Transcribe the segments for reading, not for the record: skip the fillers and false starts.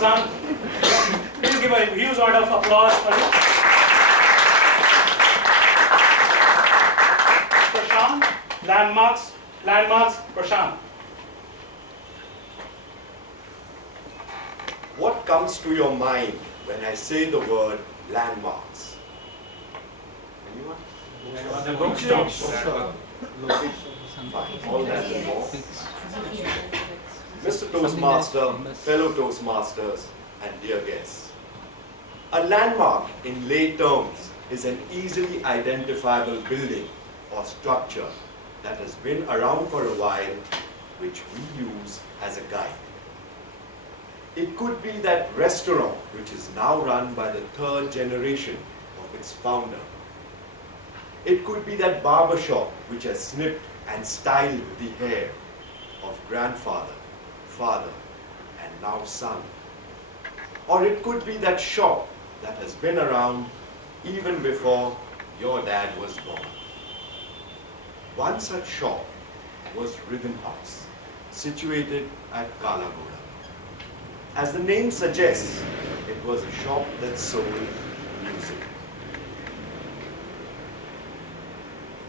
Prashant. Please give a huge round of applause for him. Prashant, landmarks, Prashant. What comes to your mind when I say the word landmarks? Anyone? The bookstops. Fine, all that and more. Mr. Toastmaster, fellow Toastmasters, and dear guests. A landmark, in lay terms, is an easily identifiable building or structure that has been around for a while, which we use as a guide. It could be that restaurant which is now run by the third generation of its founder. It could be that barber shop which has snipped and styled the hair of grandfather, father, and now son. Or it could be that shop that has been around even before your dad was born. One such shop was Rhythm House, situated at Kalagoda. As the name suggests, it was a shop that sold music.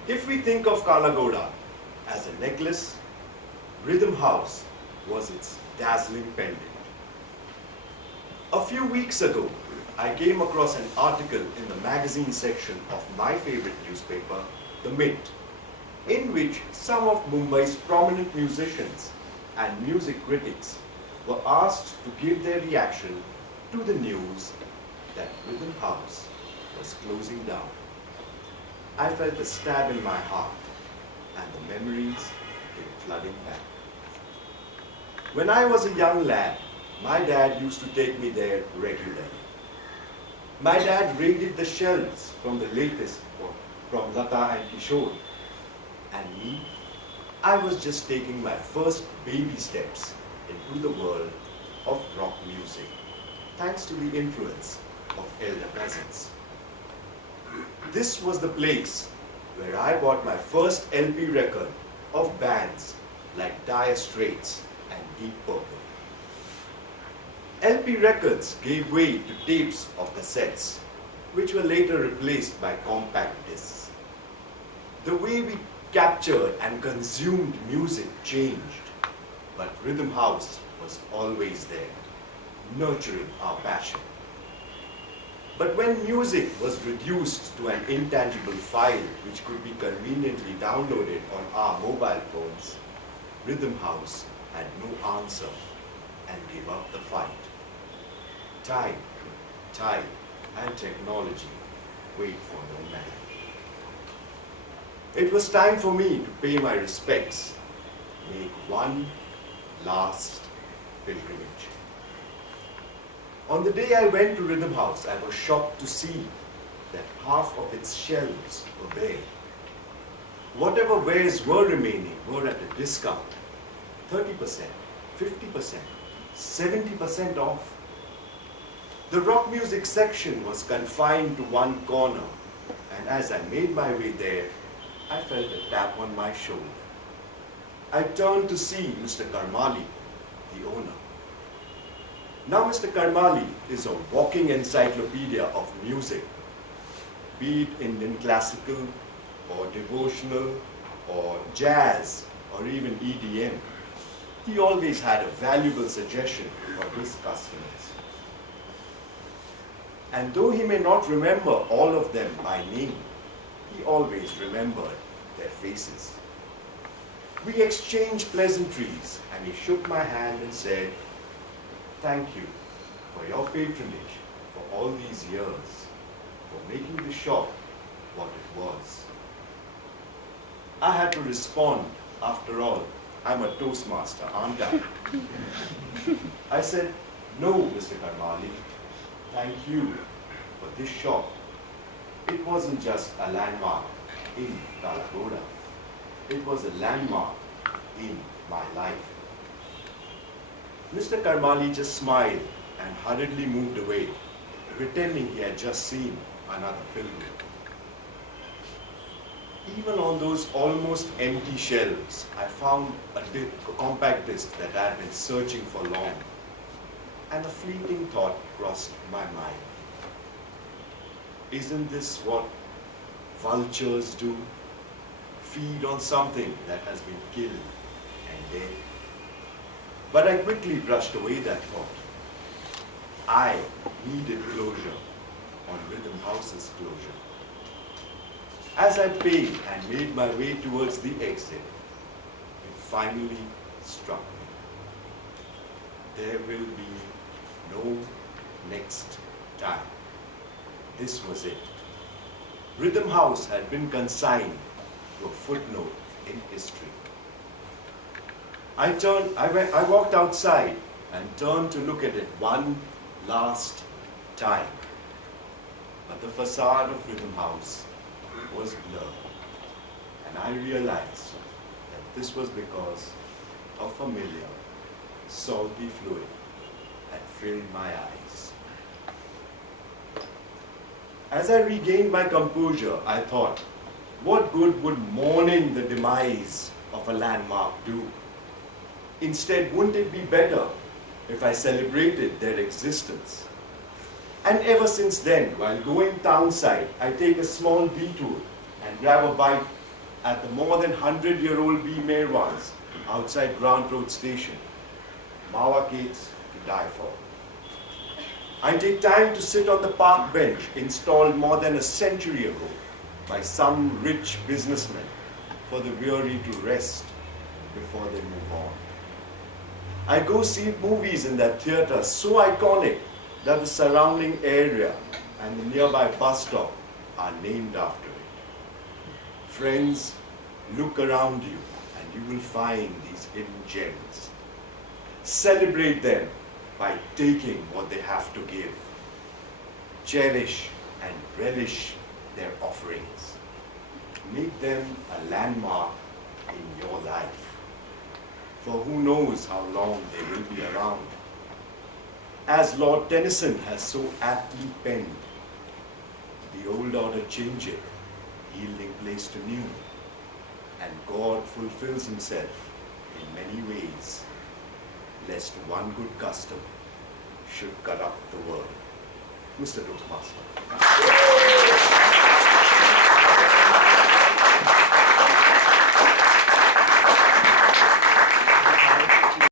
If we think of Kalagoda as a necklace, Rhythm House was its dazzling pendant. A few weeks ago, I came across an article in the magazine section of my favorite newspaper, The Mint, in which some of Mumbai's prominent musicians and music critics were asked to give their reaction to the news that Rhythm House was closing down. I felt a stab in my heart, and the memories came flooding back. When I was a young lad, my dad used to take me there regularly. My dad raided the shelves from the latest, from Lata and Kishore. And me, I was just taking my first baby steps into the world of rock music, thanks to the influence of elder cousins. This was the place where I bought my first LP record of bands like Dire Straits and Deep Purple. LP records gave way to tapes of cassettes, which were later replaced by compact discs. The way we captured and consumed music changed, but Rhythm House was always there, nurturing our passion. But when music was reduced to an intangible file which could be conveniently downloaded on our mobile phones, Rhythm House had no answer and gave up the fight. Time, and technology wait for no man. It was time for me to pay my respects, make one last pilgrimage. On the day I went to Rhythm House, I was shocked to see that half of its shelves were bare. Whatever wares were remaining were at a discount, 30%, 50%, 70% off. The rock music section was confined to one corner, and as I made my way there, I felt a tap on my shoulder. I turned to see Mr. Karmali, the owner. Now Mr. Karmali is a walking encyclopedia of music, be it Indian classical or devotional or jazz or even EDM. He always had a valuable suggestion for his customers. And though he may not remember all of them by name, he always remembered their faces. We exchanged pleasantries, and he shook my hand and said, "Thank you for your patronage for all these years, for making the shop what it was." I had to respond, after all, I'm a Toastmaster, aren't I? I said, "No, Mr. Karmali, thank you for this shop. It wasn't just a landmark in Kalagoda. It was a landmark in my life." Mr. Karmali just smiled and hurriedly moved away, pretending he had just seen another pilgrim. Even on those almost empty shelves, I found a compact disc that I had been searching for long. and a fleeting thought crossed my mind. Isn't this what vultures do? Feed on something that has been killed and dead? But I quickly brushed away that thought. I needed closure on Rhythm House's closure. As I paid and made my way towards the exit, it finally struck me. There will be no next time. This was it. Rhythm House had been consigned to a footnote in history. I walked outside and turned to look at it one last time. But the facade of Rhythm House was blurred, and I realized that this was because a familiar, salty fluid had filled my eyes. As I regained my composure, I thought, what good would mourning the demise of a landmark do? Instead, wouldn't it be better if I celebrated their existence? And ever since then, while going townside, I take a small detour and grab a bite at the more than 100-year-old B. Merwans outside Grant Road Station. Mawa cakes to die for. I take time to sit on the park bench installed more than a century ago by some rich businessman for the weary to rest before they move on. I go see movies in that theatre so iconic that the surrounding area and the nearby bus stop are named after it. Friends, look around you and you will find these hidden gems. Celebrate them by taking what they have to give. Cherish and relish their offerings. Make them a landmark in your life. For who knows how long they will be around. As Lord Tennyson has so aptly penned, the old order changeth, yielding place to new, and God fulfills himself in many ways, lest one good custom should corrupt the world. Mr. Toastmaster.